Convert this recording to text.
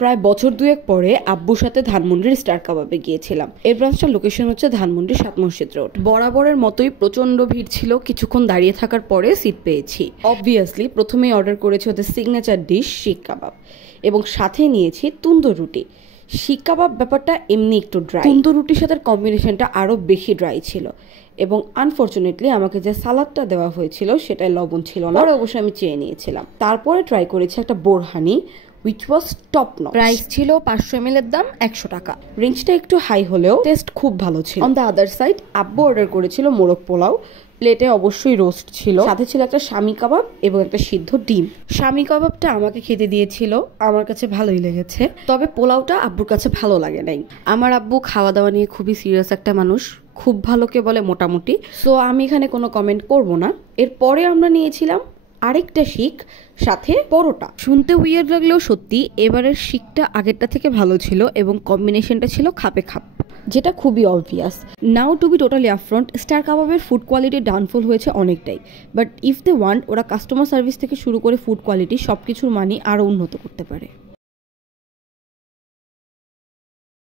প্রায় বছর দুয়েক পরে আব্বুর সাথে ধানমন্ডির স্টার কাবাবে গিয়েছিলাম। এর ব্রাঞ্চটার লোকেশন হচ্ছে ধানমন্ডি ৭ মসজিদ রোড। বরাবরের মতোই প্রচন্ড ভিড় ছিল। কিছুক্ষণ দাঁড়িয়ে থাকার পরে সিট পেয়েছি। অবভিয়াসলি প্রথমেই অর্ডার করেছি ওদের সিগনেচার ডিশ শিক কাবাব এবং সাথে নিয়েছি তুন্দুর রুটি। শিক কাবাব ব্যাপারটা এমনি একটু ড্রাই, তুন্দুর রুটির সাথে কম্বিনেশনটা আরও বেশি ড্রাই ছিল এবং আনফর্চুনেটলি আমাকে যে সালাদটা দেওয়া হয়েছিল সেটাই লবণ ছিল না। পরে অবশ্যই আমি চেয়ে নিয়েছিলাম। তারপরে ট্রাই করেছি একটা borhani, which was top notch. Price ছিল 500 ml এর দাম 100 টাকা। রেঞ্জটা একটু হাই হলেও টেস্ট খুব ভালো ছিল। অন দ্য আদার সাইড আব্বু অর্ডার করেছিল মোরগ পোলাও। প্লেটে অবশ্যই রোস্ট ছিল, সাথে ছিল একটা শামি কাবাব এবং একটা সিদ্ধ ডিম। শামি কাবাবটা আমাকে খেতে দিয়েছিল, আমার কাছে ভালোই লেগেছে, তবে পোলাওটা আব্বুর কাছে ভালো লাগে নাই। আমার আব্বু খাওয়া দাওয়া নিয়ে খুবই সিরিয়াস একটা মানুষ, খুব ভালোকে বলে মোটামুটি, সো আমি এখানে কোনো কমেন্ট করব না। এরপরে আমরা নিয়েছিলাম আরেকটা শিক, সাথে পরোটা। শুনতে উইয়ার্ড লাগলেও সত্যি এবারের শিকটা আগেরটা থেকে ভালো ছিল এবং কম্বিনেশনটা ছিল খাপে খাপ, যেটা খুবই obvious. Now to be totally upfront, Star কাবাবের ফুড কোয়ালিটি ডাউনফল হয়েছে অনেকটাই, বাট ইফ দে ওয়ান্ট ওরা কাস্টমার সার্ভিস থেকে শুরু করে ফুড কোয়ালিটি সব কিছুর মানই আরও উন্নত করতে পারে।